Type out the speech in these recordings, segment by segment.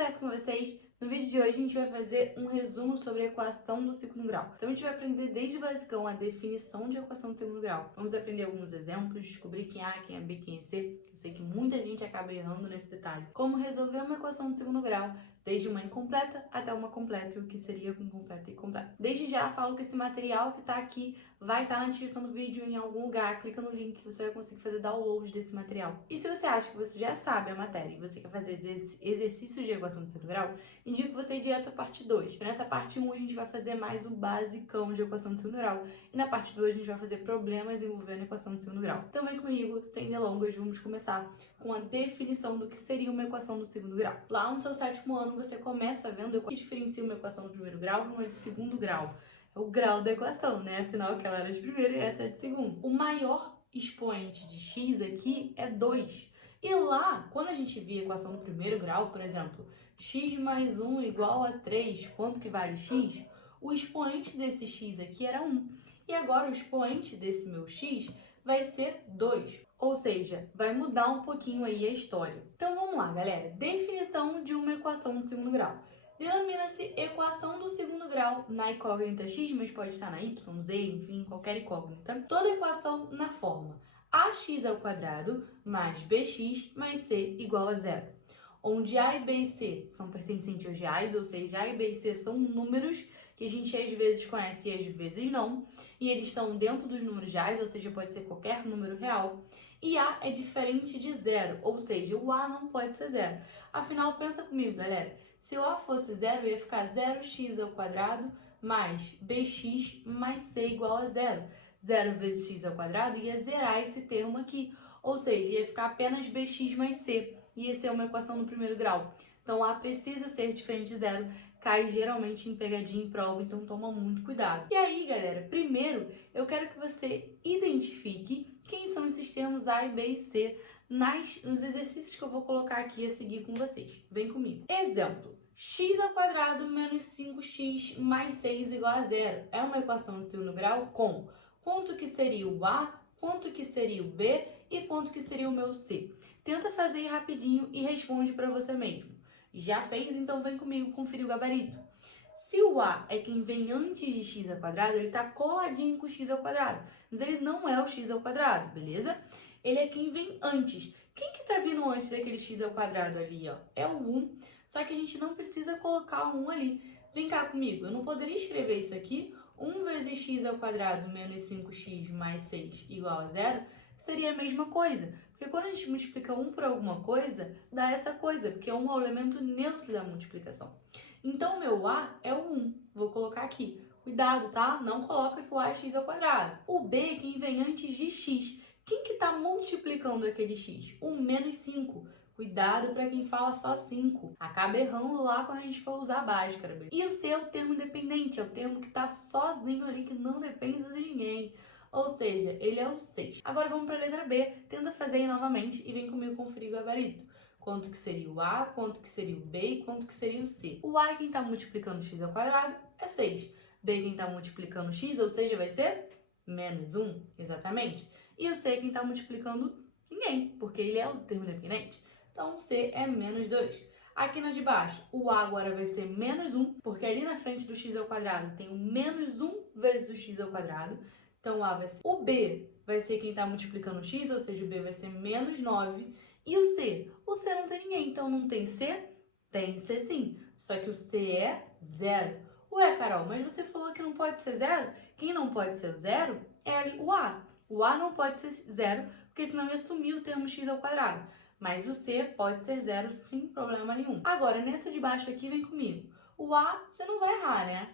certo com vocês? No vídeo de hoje a gente vai fazer um resumo sobre a equação do segundo grau. Então a gente vai aprender desde o basicão a definição de equação do segundo grau. Vamos aprender alguns exemplos, descobrir quem é A, quem é B, quem é C. Eu sei que muita gente acaba errando nesse detalhe. Como resolver uma equação do segundo grau, desde uma incompleta até uma completa, e o que seria incompleta e completa. Desde já falo que esse material que está aqui vai estar na descrição do vídeo em algum lugar. Clica no link que você vai conseguir fazer download desse material. E se você acha que você já sabe a matéria e você quer fazer exercícios de equação do segundo grau, indico você ir direto à parte 2. Nessa parte 1 a gente vai fazer mais o basicão de equação do segundo grau. E na parte 2 a gente vai fazer problemas envolvendo a equação do segundo grau. Então vem comigo, sem delongas, vamos começar com a definição do que seria uma equação do segundo grau. Lá no seu sétimo ano você começa vendo o que diferencia uma equação do primeiro grau de uma de segundo grau. É o grau da equação, né? Afinal, aquela era de primeiro e essa é de segundo. O maior expoente de x aqui é 2. E lá, quando a gente via a equação do primeiro grau, por exemplo, x mais 1 igual a 3, quanto que vale x? O expoente desse x aqui era 1. E agora o expoente desse meu x vai ser 2. Ou seja, vai mudar um pouquinho aí a história. Então vamos lá, galera. Definição de uma equação do segundo grau. Denomina-se equação do segundo grau na incógnita x, mas pode estar na y, z, enfim, qualquer incógnita. Toda equação na forma ax ao quadrado mais bx mais c igual a zero. Onde a e b e c são pertencentes aos reais, ou seja, a e b e c são números que a gente às vezes conhece e às vezes não, e eles estão dentro dos números reais, ou seja, pode ser qualquer número real. E a é diferente de zero, ou seja, o a não pode ser zero. Afinal, pensa comigo, galera. Se o a fosse zero, ia ficar 0x ao quadrado mais bx mais c igual a zero. 0 vezes x ao quadrado ia zerar esse termo aqui, ou seja, ia ficar apenas bx mais c. Ia ser uma equação no primeiro grau. Então, a precisa ser diferente de zero, cai geralmente em pegadinha em prova, então toma muito cuidado. E aí, galera, primeiro eu quero que você identifique quem são esses termos A, B e C nos exercícios que eu vou colocar aqui a seguir com vocês. Vem comigo. Exemplo. X ao quadrado menos 5x mais 6 igual a zero. É uma equação de segundo grau com quanto que seria o A, quanto que seria o B e quanto que seria o meu C. Tenta fazer rapidinho e responde para você mesmo. Já fez? Então vem comigo conferir o gabarito. Se o A é quem vem antes de x ao quadrado, ele está coladinho com x ao quadrado. Mas ele não é o x ao quadrado, beleza? Ele é quem vem antes. Quem que está vindo antes daquele x ao quadrado ali, ó? É o 1. Só que a gente não precisa colocar o 1 ali. Vem cá comigo. Eu não poderia escrever isso aqui. 1 vezes x ao quadrado menos 5x mais 6 igual a zero seria a mesma coisa. Porque quando a gente multiplica 1 por alguma coisa, dá essa coisa, porque 1 é o elemento neutro da multiplicação. Então, o meu A é o 1. Vou colocar aqui. Cuidado, tá? Não coloca que o A é x ao quadrado. O B é quem vem antes de x. Quem que está multiplicando aquele x? O menos 5. Cuidado para quem fala só 5. Acaba errando lá quando a gente for usar a báscara. E o C é o termo independente, é o termo que está sozinho ali, que não depende de ninguém. Ou seja, ele é o 6. Agora vamos para a letra B. Tenta fazer aí novamente e vem comigo conferir o gabarito. Quanto que seria o A, quanto que seria o B e quanto que seria o C. O A é quem está multiplicando x ao quadrado, é 6. B é quem está multiplicando x, ou seja, vai ser menos 1, exatamente. E o C é quem está multiplicando ninguém, porque ele é o termo independente. Então, o C é menos 2. Aqui na de baixo, o A agora vai ser menos 1, porque ali na frente do x ao quadrado tem o menos 1 vezes o x ao quadrado. Então, o A vai ser... O B vai ser quem está multiplicando x, ou seja, o B vai ser menos 9. E o C? O C não tem ninguém, então não tem C? Tem C sim, só que o C é 0. Ué, Carol, mas você falou que não pode ser 0? Quem não pode ser 0 é o A. O A não pode ser 0, porque senão ia sumir o termo x ao quadrado. Mas o C pode ser 0 sem problema nenhum. Agora, nessa de baixo aqui, vem comigo. O A, você não vai errar, né?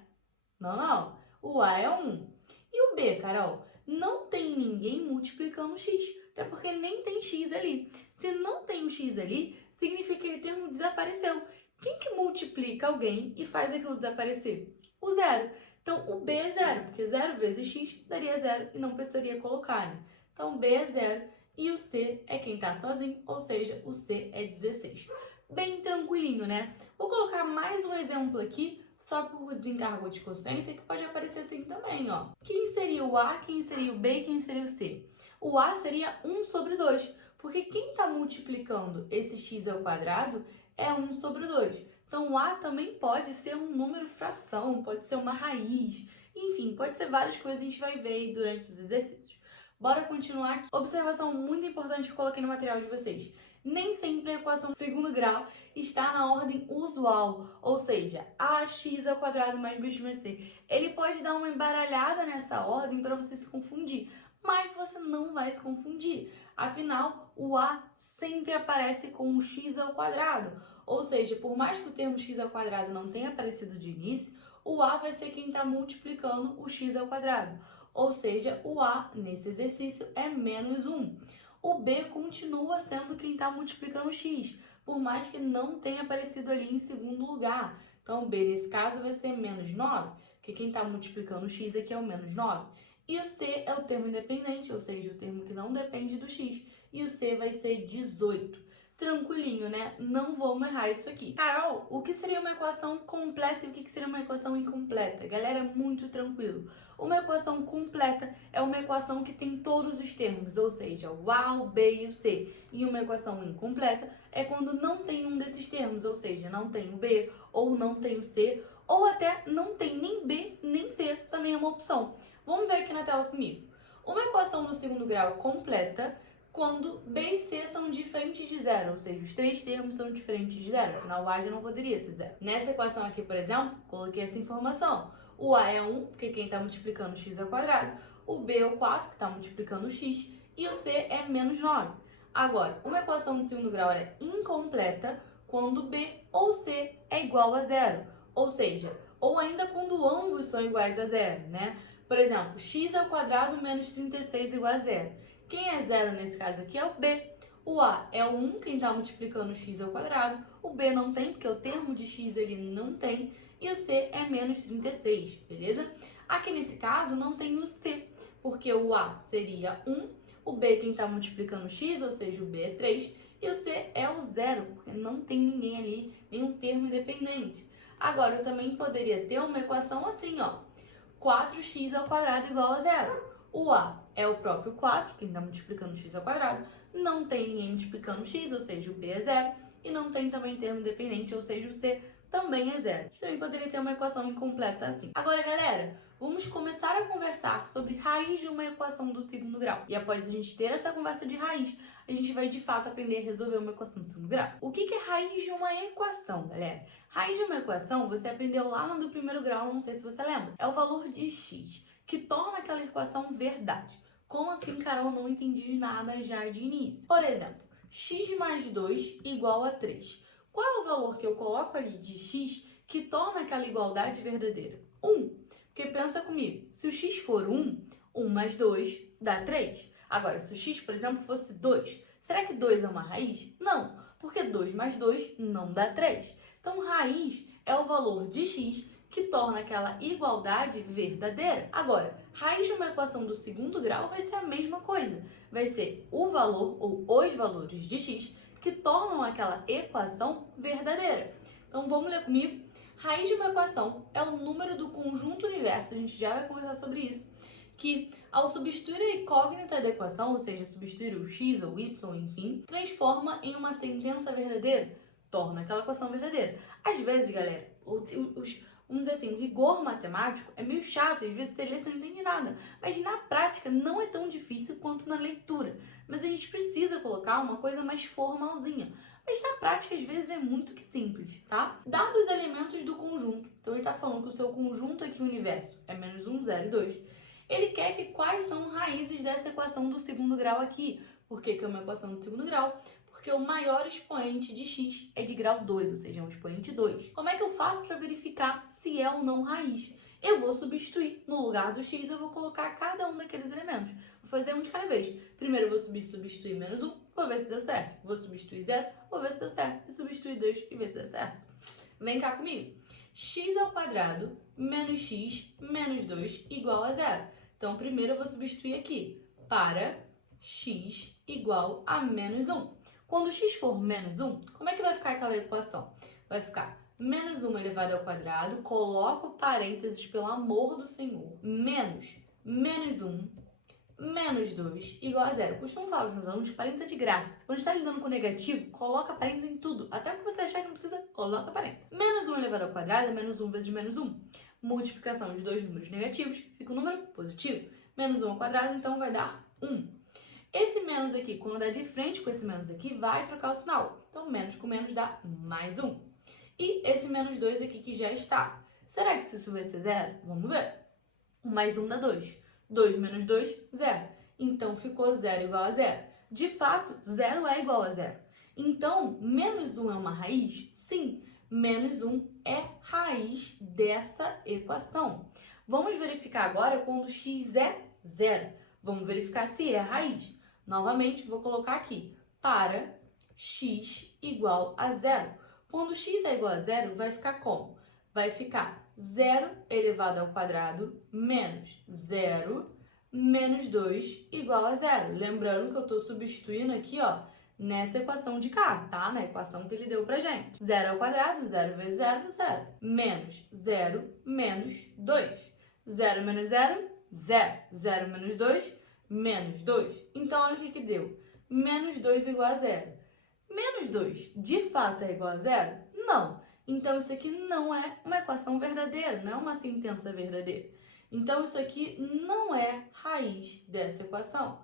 Não. O A é 1. E o B, Carol? Não tem ninguém multiplicando x, até porque nem tem x ali. Se não tem o x ali, significa que aquele termo desapareceu. Quem que multiplica alguém e faz aquilo desaparecer? O 0. Então, o B é 0, porque 0 vezes x daria 0 e não precisaria colocar, né? Então, B é 0 e o C é quem está sozinho, ou seja, o C é 16. Bem tranquilinho, né? Vou colocar mais um exemplo aqui, só por desencargo de consciência, que pode aparecer assim também, ó. Quem seria o A, quem seria o B e quem seria o C? O A seria 1 sobre 2, porque quem está multiplicando esse x ao quadrado é 1 sobre 2. Então, o a também pode ser um número fração, pode ser uma raiz, enfim, pode ser várias coisas, a gente vai ver aí durante os exercícios. Bora continuar aqui. Observação muito importante que eu coloquei no material de vocês. Nem sempre a equação de segundo grau está na ordem usual, ou seja, ax² mais bx mais c. Ele pode dar uma embaralhada nessa ordem para você se confundir, mas você não vai se confundir. Afinal, o a sempre aparece com o x². Ou seja, por mais que o termo x² não tenha aparecido de início, o a vai ser quem está multiplicando o x². Ou seja, o a nesse exercício é menos 1. O b continua sendo quem está multiplicando o x, por mais que não tenha aparecido ali em segundo lugar. Então, o b nesse caso vai ser menos 9, porque quem está multiplicando o x aqui é o menos 9. E o c é o termo independente, ou seja, o termo que não depende do x. E o c vai ser 18. Tranquilinho, né? Não vamos errar isso aqui. Carol, o que seria uma equação completa e o que seria uma equação incompleta? Galera, é muito tranquilo. Uma equação completa é uma equação que tem todos os termos, ou seja, o a, o b e o c. E uma equação incompleta é quando não tem um desses termos, ou seja, não tem o b ou não tem o c, ou até não tem nem b nem c, também é uma opção. Vamos ver aqui na tela comigo. Uma equação do segundo grau completa quando b e c são diferentes de zero, ou seja, os três termos são diferentes de zero, afinal o a já não poderia ser zero. Nessa equação aqui, por exemplo, coloquei essa informação. O a é 1, porque quem está multiplicando o x², o b é o 4, que está multiplicando o x, e o c é menos 9. Agora, uma equação de segundo grau é incompleta quando b ou c é igual a zero, ou seja, ou ainda quando ambos são iguais a zero, né? Por exemplo, x² menos 36 igual a zero. Quem é zero nesse caso aqui é o b. O a é o 1, quem está multiplicando o x². O b não tem, porque o termo de x ele não tem. E o c é menos 36, beleza? Aqui nesse caso não tem o c, porque o a seria 1, o b quem está multiplicando o x, ou seja, o b é 3, e o c é o zero, porque não tem ninguém ali, nenhum termo independente. Agora, eu também poderia ter uma equação assim, ó. 4x² igual a zero. O a é o próprio 4, quem está multiplicando o x², não tem ninguém multiplicando o x, ou seja, o b é zero, e não tem também termo independente, ou seja, o c também é zero. A gente também poderia ter uma equação incompleta assim. Agora, galera, vamos começar a conversar sobre raiz de uma equação do segundo grau. E após a gente ter essa conversa de raiz, a gente vai de fato aprender a resolver uma equação do segundo grau. O que é raiz de uma equação, galera? Raiz de uma equação, você aprendeu lá no do primeiro grau, não sei se você lembra. É o valor de x, que torna aquela equação verdade. Como assim, Carol? Não entendi nada já de início. Por exemplo, x mais 2 igual a 3. Qual é o valor que eu coloco ali de x que torna aquela igualdade verdadeira? 1. Porque pensa comigo, se o x for 1, 1 mais 2 dá 3. Agora, se o x, por exemplo, fosse 2, será que 2 é uma raiz? Não, porque 2 mais 2 não dá 3. Então, raiz é o valor de x que torna aquela igualdade verdadeira. Agora, raiz de uma equação do segundo grau vai ser a mesma coisa. Vai ser o valor ou os valores de x que tornam aquela equação verdadeira. Então, vamos ler comigo. Raiz de uma equação é o número do conjunto universo, a gente já vai conversar sobre isso, que ao substituir a incógnita da equação, ou seja, substituir o x ou y, enfim, transforma em uma sentença verdadeira, torna aquela equação verdadeira. Às vezes, galera, vamos dizer assim, o rigor matemático é meio chato, às vezes você lê, você não entende nada. Mas na prática não é tão difícil quanto na leitura. Mas a gente precisa colocar uma coisa mais formalzinha. Mas na prática, às vezes, é muito que simples, tá? Dados os elementos do conjunto, então ele está falando que o seu conjunto aqui, o universo, é menos 1, 0 e 2. Ele quer que quais são raízes dessa equação do segundo grau aqui. Por que é uma equação do segundo grau? Porque o maior expoente de x é de grau 2, ou seja, é um expoente 2. Como é que eu faço para verificar se é ou não raiz? Eu vou substituir, no lugar do x, eu vou colocar cada um daqueles elementos. Vou fazer um de cada vez. Primeiro eu vou substituir menos 1, vou ver se deu certo. Vou substituir 0, vou ver se deu certo. E substituir 2 e ver se deu certo. Vem cá comigo. X² menos x menos 2 igual a 0. Então, primeiro eu vou substituir aqui para x igual a menos 1. Quando x for menos 1, como é que vai ficar aquela equação? Vai ficar menos 1 elevado ao quadrado, coloco parênteses, pelo amor do Senhor, menos 1 menos 2 igual a zero. Costumo falar aos meus alunos que parênteses é de graça. Quando está lidando com negativo, coloca parênteses em tudo. Até o que você achar que não precisa, coloca parênteses. Menos 1 elevado ao quadrado é menos 1 vezes menos 1. Multiplicação de dois números negativos, fica um número positivo. Menos 1 ao quadrado, então, vai dar 1. Esse menos aqui, quando dá de frente com esse menos aqui, vai trocar o sinal. Então, menos com menos dá mais 1. E esse menos 2 aqui que já está. Será que isso vai ser zero? Vamos ver. 1 mais 1 dá 2. 2 menos 2, 0. Então, ficou 0 igual a 0. De fato, 0 é igual a 0. Então, menos 1 é uma raiz? Sim, menos 1 é raiz dessa equação. Vamos verificar agora quando x é 0. Vamos verificar se é raiz. Novamente, vou colocar aqui, para x igual a 0. Quando x é igual a 0, vai ficar como? Vai ficar 0 elevado ao quadrado menos 0 menos 2 igual a 0. Lembrando que eu estou substituindo aqui, ó, nessa equação de cá, tá? Na equação que ele deu pra gente. 0 ao quadrado, 0 vezes 0, 0. Menos 0 menos 2. 0 menos 0, 0. 0 menos 2, menos 2. Então, olha o que deu. Menos 2 igual a 0. Menos 2, de fato, é igual a 0? Não. Então, isso aqui não é uma equação verdadeira, não é uma sentença verdadeira. Então, isso aqui não é raiz dessa equação.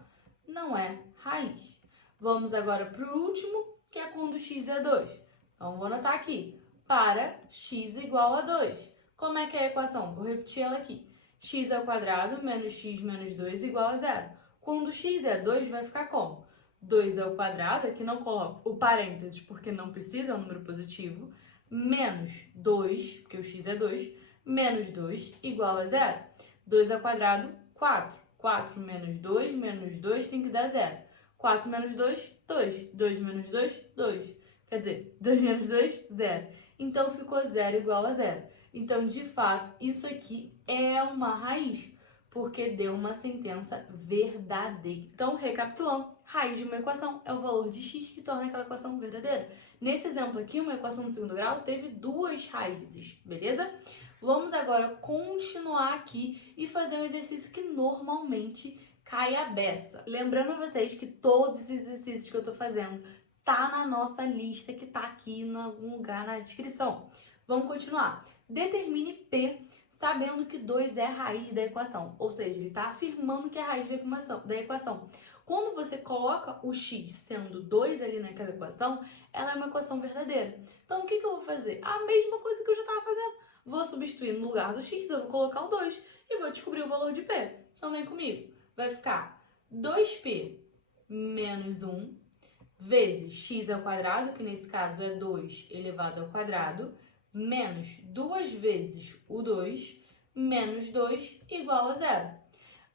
Não é raiz. Vamos agora para o último, que é quando x é 2. Então, vou anotar aqui. Para x igual a 2. Como é que é a equação? Vou repetir ela aqui. X ao quadrado menos x menos 2 igual a 0. Quando x é 2, vai ficar como? 2 ao quadrado, aqui não coloco o parênteses porque não precisa, é um número positivo, menos 2, porque o x é 2, menos 2 igual a 0. 2 ao quadrado, 4. 4 menos 2 tem que dar 0. 4 menos 2, 2. 2 menos 2, 2. Quer dizer, 2 menos 2, 0. Então, ficou 0 igual a 0. Então, de fato, isso aqui é uma raiz, porque deu uma sentença verdadeira. Então, recapitulando, raiz de uma equação é o valor de x que torna aquela equação verdadeira. Nesse exemplo aqui, uma equação de segundo grau teve duas raízes, beleza? Vamos agora continuar aqui e fazer um exercício que normalmente cai a beça. Lembrando a vocês que todos esses exercícios que eu tô fazendo tá na nossa lista que tá aqui em algum lugar na descrição. Vamos continuar. Determine P sabendo que 2 é a raiz da equação, ou seja, ele está afirmando que é a raiz da equação. Quando você coloca o x sendo 2 ali naquela equação, ela é uma equação verdadeira. Então, o que eu vou fazer? A mesma coisa que eu já estava fazendo. Vou substituir no lugar do x, eu vou colocar o 2 e vou descobrir o valor de P. Então, vem comigo. Vai ficar 2P menos 1 vezes x ao quadrado, que nesse caso é 2 elevado ao quadrado, menos 2 vezes o 2, menos 2 igual a 0.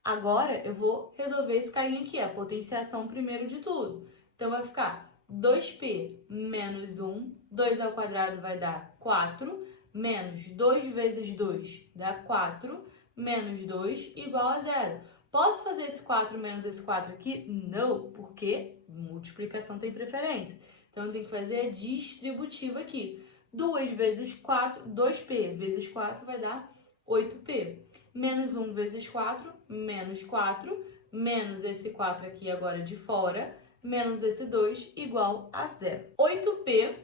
Agora, eu vou resolver esse carinha aqui, a potenciação primeiro de tudo. Então, vai ficar 2p menos 1, 2 ao quadrado vai dar 4, menos 2 vezes 2 dá 4, menos 2 igual a 0. Posso fazer esse 4 menos esse 4 aqui? Não, porque multiplicação tem preferência. Então, eu tenho que fazer a distributiva aqui. 2 vezes 4, 2p vezes 4 vai dar 8p. Menos 1 vezes 4, menos 4, menos esse 4 aqui agora de fora, menos esse 2 igual a 0. 8p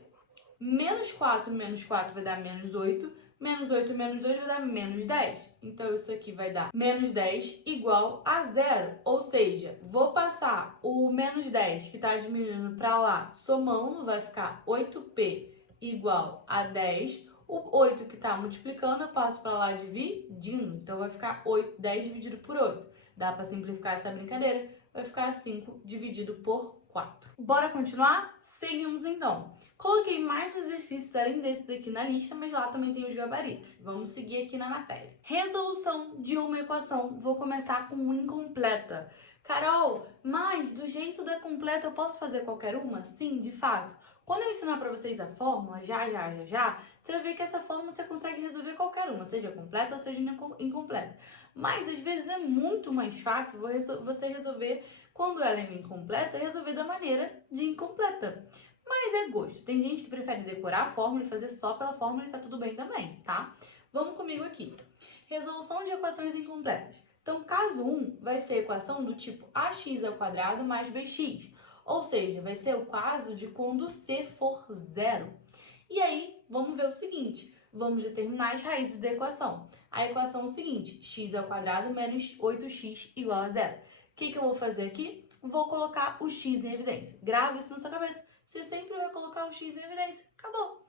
menos 4 vai dar menos 8, menos 8 menos 2 vai dar menos 10. Então, isso aqui vai dar menos 10 igual a 0. Ou seja, vou passar o menos 10 que está diminuindo para lá, somando, vai ficar 8p igual a 10. O 8 que está multiplicando, eu passo para lá dividindo. Então, vai ficar 10 dividido por 8. Dá para simplificar essa brincadeira. Vai ficar 5 dividido por 4. Bora continuar? Seguimos então. Coloquei mais exercícios além desses aqui na lista, mas lá também tem os gabaritos. Vamos seguir aqui na matéria. Resolução de uma equação. Vou começar com uma incompleta. Carol, mas do jeito da completa eu posso fazer qualquer uma? Sim, de fato. Quando eu ensinar para vocês a fórmula, você vai ver que essa fórmula você consegue resolver qualquer uma, seja completa ou seja incompleta. Mas, às vezes, é muito mais fácil você resolver, quando ela é incompleta, resolver da maneira de incompleta. Mas é gosto. Tem gente que prefere decorar a fórmula e fazer só pela fórmula e tá tudo bem também, tá? Vamos comigo aqui. Resolução de equações incompletas. Então, caso 1 vai ser a equação do tipo ax ao quadrado mais bx. Ou seja, vai ser o caso de quando c for zero. E aí, vamos ver o seguinte. Vamos determinar as raízes da equação. A equação é o seguinte, x ao quadrado menos 8x igual a zero. O que eu vou fazer aqui? Vou colocar o x em evidência. Grava isso na sua cabeça. Você sempre vai colocar o x em evidência. Acabou.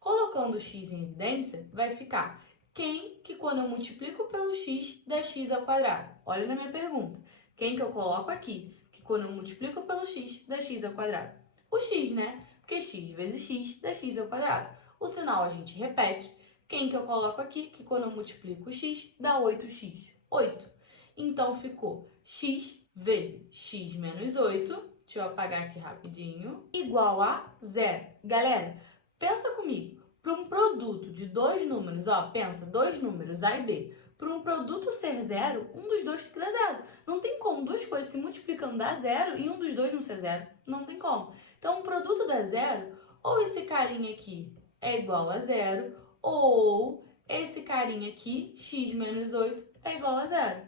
Colocando o x em evidência, vai ficar quem que quando eu multiplico pelo x dá x ao quadrado? Olha na minha pergunta. Quem que eu coloco aqui? Que quando eu multiplico pelo x dá x ao quadrado? O x, né? Porque x vezes x dá x ao quadrado. O sinal a gente repete. Quem que eu coloco aqui? Que quando eu multiplico o x dá 8x. 8. Então ficou x vezes x menos 8. Deixa eu apagar aqui rapidinho. Igual a 0. Galera, pensa comigo. Para um produto de dois números, ó, pensa, dois números, A e B. Para um produto ser zero, um dos dois tem que dar zero. Não tem como duas coisas se multiplicando dar zero e um dos dois não ser zero. Não tem como. Então, um produto dá zero, ou esse carinha aqui é igual a zero, ou esse carinha aqui, x menos 8, é igual a zero.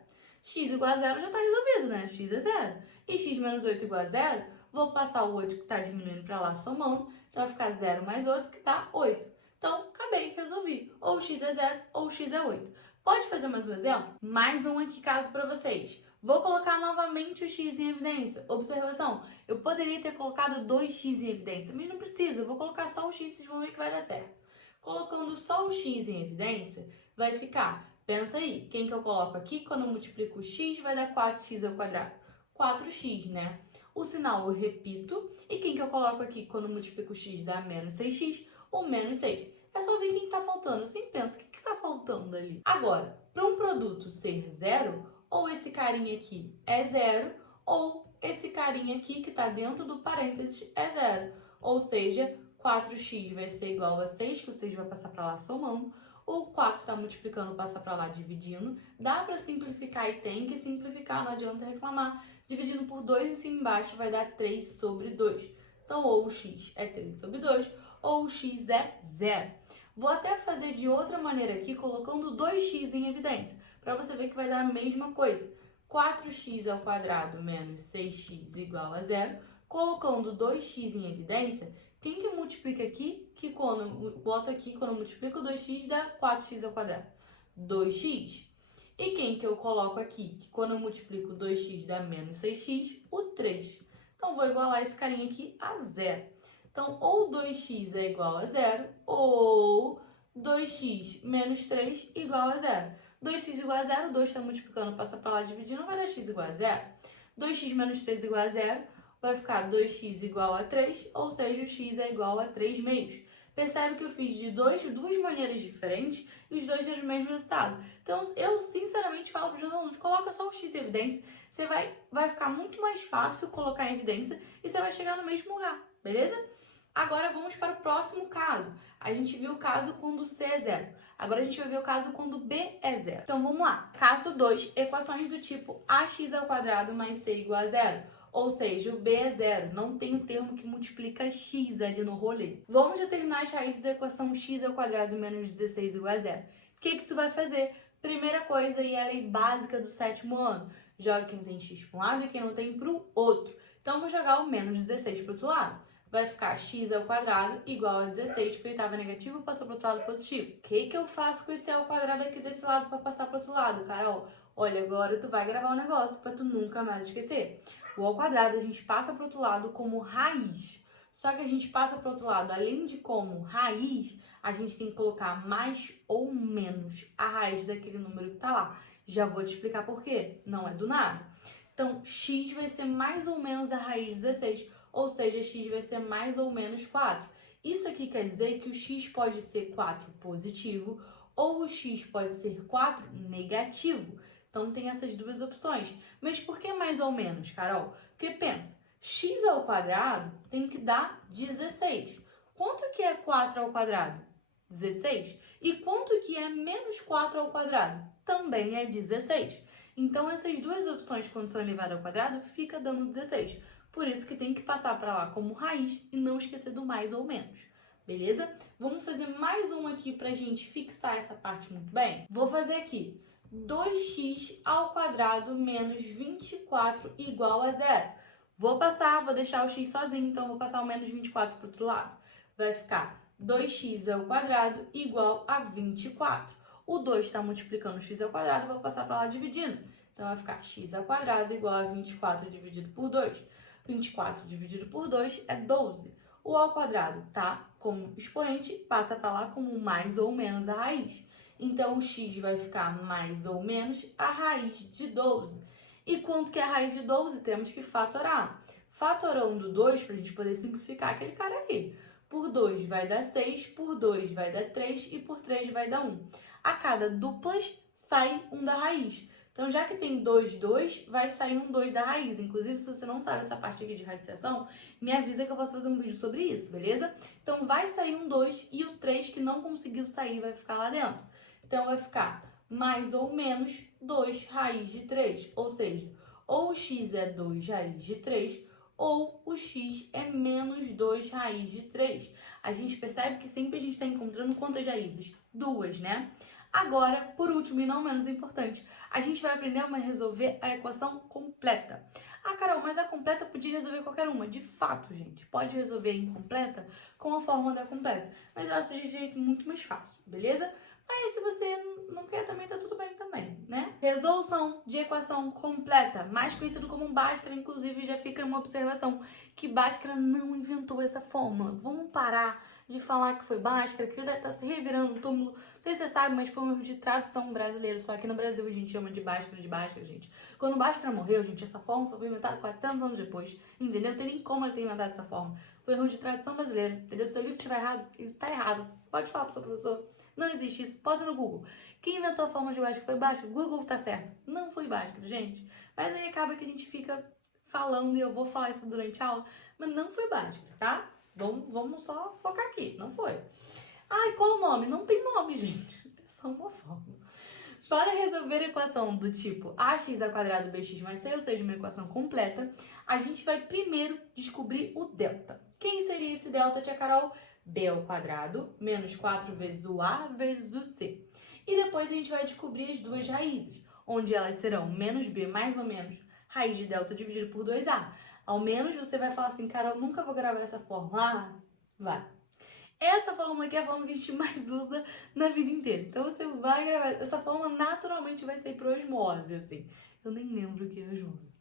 X igual a zero já está resolvido, né? X é zero. E x menos 8 igual a zero, vou passar o 8 que está diminuindo para lá somando, então vai ficar 0 mais 8 que dá 8. Então, acabei, resolvi. Ou x é 0 ou x é 8. Pode fazer mais um exemplo? Mais um aqui caso para vocês. Vou colocar novamente o x em evidência. Observação, eu poderia ter colocado 2x em evidência, mas não precisa. Eu vou colocar só o x, vocês vão ver que vai dar certo. Colocando só o x em evidência, vai ficar, pensa aí, quem que eu coloco aqui? Quando eu multiplico o x, vai dar 4x ao quadrado. 4x, né? O sinal eu repito. E quem que eu coloco aqui quando eu multiplico o x dá menos 6x? O menos 6. É só ver quem está faltando. Você pensa, o que está faltando ali? Agora, para um produto ser zero, ou esse carinha aqui é zero, ou esse carinha aqui que está dentro do parênteses é zero. Ou seja, 4x vai ser igual a 6, que o 6 vai passar para lá somando. O 4 está multiplicando, passa para lá dividindo. Dá para simplificar e tem que simplificar, não adianta reclamar. Dividindo por 2 em cima e embaixo vai dar 3 sobre 2. Então, ou o x é 3 sobre 2, ou o x é 0. Vou até fazer de outra maneira aqui, colocando 2x em evidência, para você ver que vai dar a mesma coisa. 4x ao quadrado menos 6x igual a 0. Colocando 2x em evidência, quem que multiplica aqui? Que quando eu boto aqui, quando eu multiplico 2x, dá 4x ao quadrado. 2x. E quem que eu coloco aqui? Que quando eu multiplico 2x dá menos 6x, o 3. Então, vou igualar esse carinha aqui a 0. Então, ou 2x é igual a 0, ou 2x menos 3 igual a 0. 2x igual a 0, 2 está multiplicando, passa para lá dividindo, vai dar x igual a 0. 2x menos 3 igual a 0, vai ficar 2x igual a 3, ou seja, o x é igual a 3 meios. Percebe que eu fiz de duas maneiras diferentes e os dois têm o mesmo resultado. Então, eu sinceramente falo para os meus alunos, coloca só o x em evidência, você vai ficar muito mais fácil colocar em evidência e você vai chegar no mesmo lugar, beleza? Agora vamos para o próximo caso. A gente viu o caso quando C é 0. Agora a gente vai ver o caso quando B é 0. Então vamos lá. Caso 2, equações do tipo ax ao quadrado mais c igual a 0. Ou seja, o b é 0. Não tem o termo que multiplica x ali no rolê. Vamos determinar as raízes da equação x ao quadrado menos 16 igual a 0. O que tu vai fazer? Primeira coisa, e a lei básica do sétimo ano. Joga quem tem x para um lado e quem não tem para o outro. Então, eu vou jogar o menos 16 para o outro lado. Vai ficar x ao quadrado igual a 16, porque estava negativo, passou para o outro lado positivo. O que eu faço com esse ao quadrado aqui desse lado para passar para o outro lado, Carol? Olha, agora tu vai gravar um negócio para tu nunca mais esquecer. O ao quadrado a gente passa para o outro lado como raiz. Só que a gente passa para o outro lado, além de como raiz, a gente tem que colocar mais ou menos a raiz daquele número que está lá. Já vou te explicar por quê. Não é do nada. Então, x vai ser mais ou menos a raiz de 16. Ou seja, x vai ser mais ou menos 4. Isso aqui quer dizer que o x pode ser 4 positivo ou o x pode ser 4 negativo. Então, tem essas duas opções. Mas por que mais ou menos, Carol? Porque pensa, x ao quadrado tem que dar 16. Quanto que é 4 ao quadrado? 16. E quanto que é menos 4 ao quadrado? Também é 16. Então, essas duas opções, quando são elevadas ao quadrado, fica dando 16. Por isso que tem que passar para lá como raiz e não esquecer do mais ou menos, beleza? Vamos fazer mais um aqui para a gente fixar essa parte muito bem? Vou fazer aqui 2x ao quadrado menos 24 igual a zero. Vou deixar o x sozinho, então vou passar o menos 24 para o outro lado. Vai ficar 2x ao quadrado igual a 24. O 2 está multiplicando o x ao quadrado, vou passar para lá dividindo. Então vai ficar x ao quadrado igual a 24 dividido por 2. 24 dividido por 2 é 12. O ao quadrado tá como expoente, passa para lá como mais ou menos a raiz. Então, o x vai ficar mais ou menos a raiz de 12. E quanto que é a raiz de 12? Temos que fatorar. Fatorando 2, para a gente poder simplificar aquele cara aí. Por 2 vai dar 6, por 2 vai dar 3 e por 3 vai dar 1. A cada duplas sai 1 da raiz. Então, já que tem 2, vai sair um 2 da raiz. Inclusive, se você não sabe essa parte aqui de radiciação, me avisa que eu posso fazer um vídeo sobre isso, beleza? Então, vai sair um 2 e o 3 que não conseguiu sair vai ficar lá dentro. Então, vai ficar mais ou menos 2 raiz de 3. Ou seja, ou o x é 2 raiz de 3, ou o x é menos 2 raiz de 3. A gente percebe que sempre a gente está encontrando quantas raízes? 2, né? Agora, por último e não menos importante, a gente vai aprender a resolver a equação completa. Ah, Carol, mas a completa podia resolver qualquer uma. De fato, gente, pode resolver a incompleta com a fórmula da completa. Mas eu acho de jeito muito mais fácil, beleza? Mas se você não quer também, tá tudo bem também, né? Resolução de equação completa, mais conhecido como Bhaskara, inclusive já fica uma observação que Bhaskara não inventou essa fórmula. Vamos parar de falar que foi Bhaskara, que ele deve estar se revirando no túmulo. Não sei se você sabe, mas foi um erro de tradução brasileiro. Só aqui no Brasil a gente chama de Bhaskara, gente. Quando Bhaskara morreu, gente, essa fórmula só foi inventada 400 anos depois, entendeu? Não tem nem como ele ter inventado essa fórmula. Foi um erro de tradução brasileira, entendeu? Se o seu livro estiver errado, ele tá errado. Pode falar pro seu professor. Não existe isso. Pode ir no Google. Quem inventou a fórmula de Bhaskara foi Bhaskara. Google tá certo. Não foi Bhaskara, gente. Mas aí acaba que a gente fica falando e eu vou falar isso durante a aula. Mas não foi Bhaskara, tá? Vamos só focar aqui. Não foi. Ai, qual o nome? Não tem nome, gente. É só uma fórmula. Para resolver a equação do tipo ax ao quadrado bx mais c, ou seja, uma equação completa, a gente vai primeiro descobrir o delta. Quem seria esse delta, tia Carol? B ao quadrado menos 4 vezes o a vezes o c. E depois a gente vai descobrir as duas raízes, onde elas serão menos b mais ou menos raiz de delta dividido por 2a. Ao menos você vai falar assim, Carol, nunca vou gravar essa fórmula. Ah, vai. Essa fórmula aqui é a fórmula que a gente mais usa na vida inteira. Então você vai gravar. Essa fórmula naturalmente vai ser por osmose, assim. Eu nem lembro o que é osmose.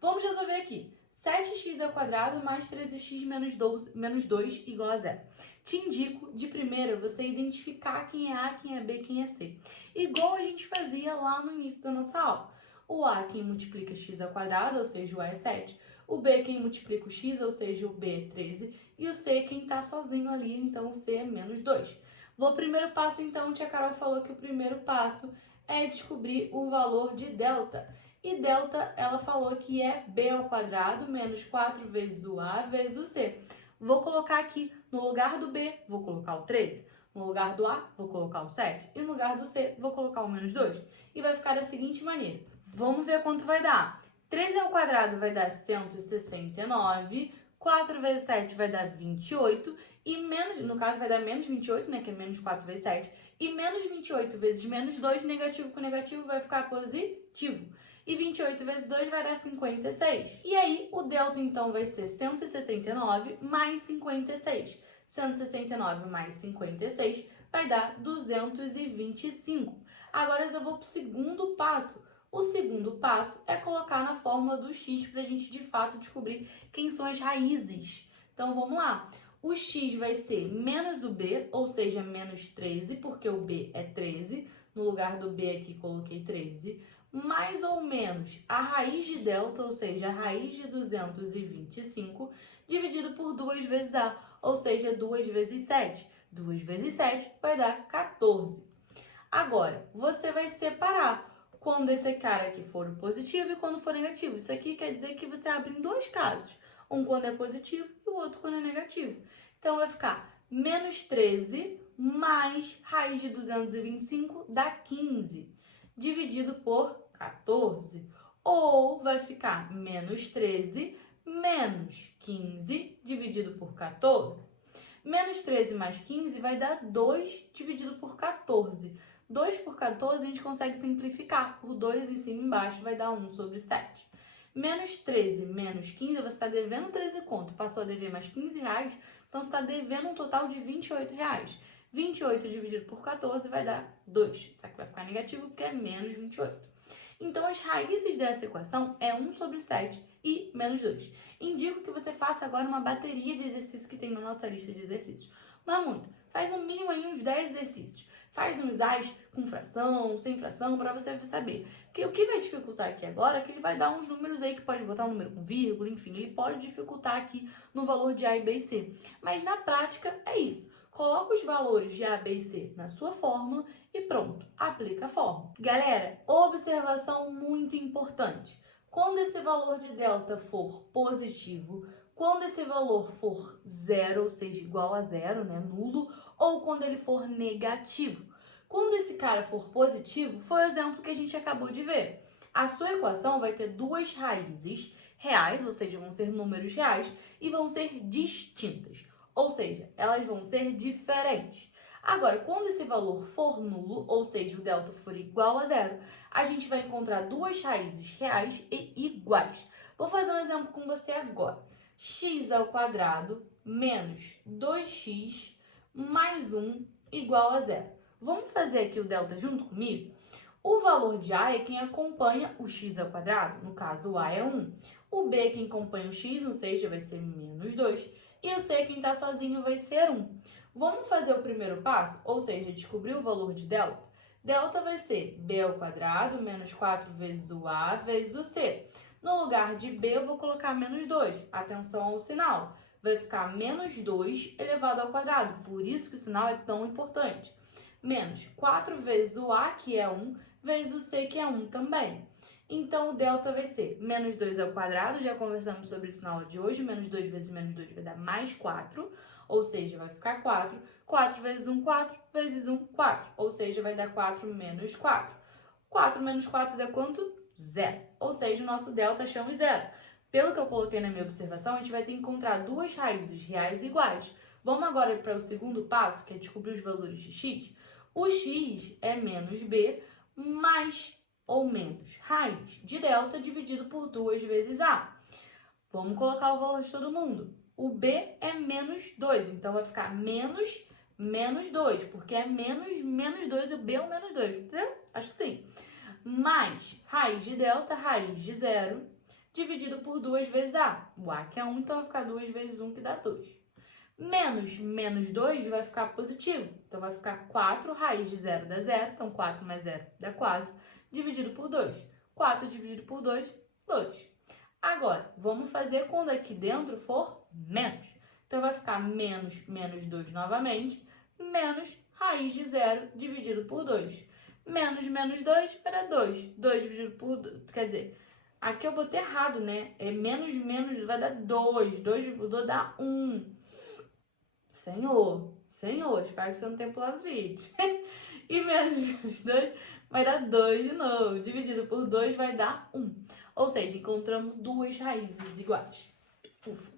Vamos resolver aqui. 7x ao quadrado mais 13x menos 2 igual a zero. Te indico, de primeira, você identificar quem é A, quem é B, quem é C. Igual a gente fazia lá no início da nossa aula. O A quem multiplica x ao quadrado, ou seja, o A é 7. O B quem multiplica o x, ou seja, o B é 13. E o C quem está sozinho ali, então o C é menos 2. Vou primeiro passo, então, tia Carol falou que o primeiro passo é descobrir o valor de delta. E delta, ela falou que é b ao quadrado menos 4 vezes o a vezes o c. Vou colocar aqui, no lugar do b, vou colocar o 13. No lugar do a, vou colocar o 7. E no lugar do c, vou colocar o menos 2. E vai ficar da seguinte maneira. Vamos ver quanto vai dar. 13 ao quadrado vai dar 169. 4 vezes 7 vai dar 28. E menos, no caso vai dar menos 28, né? Que é menos 4 vezes 7. E menos 28 vezes menos 2, negativo com negativo, vai ficar positivo. E 28 vezes 2 vai dar 56. E aí, o delta, então, vai ser 169 mais 56. 169 mais 56 vai dar 225. Agora, eu vou para o segundo passo. O segundo passo é colocar na fórmula do x para a gente, de fato, descobrir quem são as raízes. Então, vamos lá. O x vai ser menos o b, ou seja, menos 13, porque o b é 13. No lugar do b aqui, coloquei 13. Mais ou menos a raiz de delta, ou seja, a raiz de 225, dividido por 2 vezes a, ou seja, 2 vezes 7. 2 vezes 7 vai dar 14. Agora, você vai separar quando esse cara aqui for positivo e quando for negativo. Isso aqui quer dizer que você abre em dois casos. Um quando é positivo e o outro quando é negativo. Então, vai ficar menos 13 mais raiz de 225 dá 15, dividido por 14, ou vai ficar menos 13 menos 15 dividido por 14. Menos 13 mais 15 vai dar 2 dividido por 14. 2 por 14 a gente consegue simplificar. Por 2 em cima e embaixo vai dar 1 sobre 7. Menos 13 menos 15, você está devendo 13 conto. Passou a dever mais 15 reais, então você está devendo um total de 28 reais. 28 dividido por 14 vai dar 2. Só que vai ficar negativo porque é menos 28. Então, as raízes dessa equação é 1 sobre 7 e menos 2. Indico que você faça agora uma bateria de exercícios que tem na nossa lista de exercícios. Não é muito. Faz no mínimo aí uns 10 exercícios. Faz uns A's com fração, sem fração, para você saber. Porque o que vai dificultar aqui agora é que ele vai dar uns números aí que pode botar um número com vírgula, enfim, ele pode dificultar aqui no valor de A, B e C. Mas na prática é isso. Coloca os valores de A, B e C na sua fórmula e pronto, aplica a fórmula. Galera, observação muito importante. Quando esse valor de delta for positivo, quando esse valor for zero, ou seja, igual a zero, né, nulo, ou quando ele for negativo. Quando esse cara for positivo, foi o exemplo que a gente acabou de ver. A sua equação vai ter duas raízes reais, ou seja, vão ser números reais, e vão ser distintas, ou seja, elas vão ser diferentes. Agora, quando esse valor for nulo, ou seja, o delta for igual a zero, a gente vai encontrar duas raízes reais e iguais. Vou fazer um exemplo com você agora. X ao quadrado menos 2x mais 1 igual a zero. Vamos fazer aqui o delta junto comigo? O valor de A é quem acompanha o x ao quadrado, no caso o A é 1. O B é quem acompanha o x, ou seja, vai ser menos 2. E o C, quem está sozinho, vai ser 1. Vamos fazer o primeiro passo, ou seja, descobrir o valor de delta. Delta vai ser B ao quadrado menos 4 vezes o A vezes o C. No lugar de B, eu vou colocar menos 2. Atenção ao sinal. Vai ficar menos 2 elevado ao quadrado. Por isso que o sinal é tão importante. Menos 4 vezes o A, que é 1, vezes o C, que é 1 também. Então, o delta vai ser menos 2 ao quadrado. Já conversamos sobre isso na aula de hoje. Menos 2 vezes menos 2 vai dar mais 4. Ou seja, vai ficar 4. 4 vezes 1, 4. Vezes 1, 4. Ou seja, vai dar 4 menos 4. 4 menos 4 dá quanto? 0. Ou seja, o nosso delta achamos 0. Pelo que eu coloquei na minha observação, a gente vai ter que encontrar duas raízes reais iguais. Vamos agora para o segundo passo, que é descobrir os valores de x. O x é menos b mais ou menos raiz de delta dividido por 2 vezes a. Vamos colocar o valor de todo mundo. O b é menos 2, então vai ficar menos 2, porque é menos 2 e o b é o menos 2, entendeu? Acho que sim. Mais raiz de delta, raiz de 0, dividido por 2 vezes a. O a que é 1, então vai ficar 2 vezes 1, que dá 2. Menos 2 vai ficar positivo, então vai ficar 4, raiz de 0 dá 0, então 4 mais 0 dá 4, dividido por 2. 4 dividido por 2, 2. Agora, vamos fazer quando aqui dentro for menos. Então, vai ficar menos 2 novamente, menos raiz de 0 dividido por 2. Menos 2 vai dar 2. 2 dividido por 2, quer dizer, aqui eu botei errado, né? É menos vai dar 2. 2 dividido por 2 dá 1. Senhor, espero que você não tenha pulado o vídeo. E menos 2 vai dar 2 de novo. Dividido por 2 vai dar 1. Ou seja, encontramos duas raízes iguais. Ufa.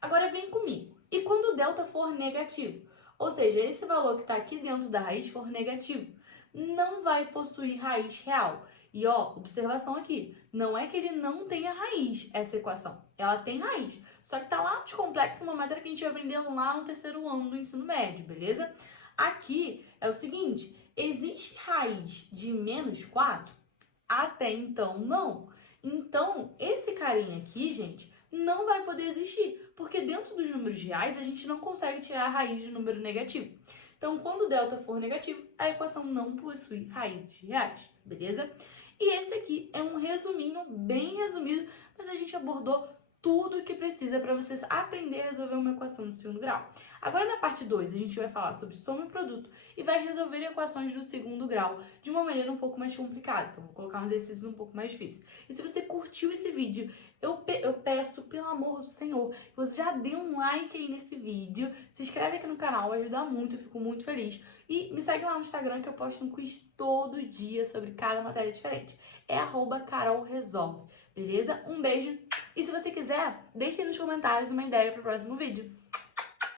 Agora vem comigo. E quando o delta for negativo? Ou seja, esse valor que está aqui dentro da raiz for negativo, não vai possuir raiz real. E ó, observação aqui, não é que ele não tenha raiz, essa equação. Ela tem raiz, só que tá lá no complexo, uma matéria que a gente vai aprender lá no terceiro ano do ensino médio, beleza? Aqui é o seguinte, existe raiz de menos 4? Até então, não. Então, esse carinha aqui, gente, não vai poder existir, porque dentro dos números reais a gente não consegue tirar a raiz de número negativo. Então, quando o delta for negativo, a equação não possui raízes reais, beleza? E esse aqui é um resuminho, bem resumido, mas a gente abordou tudo o que precisa para vocês aprender a resolver uma equação do segundo grau. Agora, na parte 2, a gente vai falar sobre soma e produto e vai resolver equações do segundo grau de uma maneira um pouco mais complicada. Então, vou colocar uns exercícios um pouco mais difíceis. E se você curtiu esse vídeo, eu peço, pelo amor do Senhor, que você já dê um like aí nesse vídeo, se inscreve aqui no canal, ajuda muito, eu fico muito feliz. E me segue lá no Instagram que eu posto um quiz todo dia sobre cada matéria diferente. É @carolresolve, beleza? Um beijo! E se você quiser, deixe aí nos comentários uma ideia para o próximo vídeo.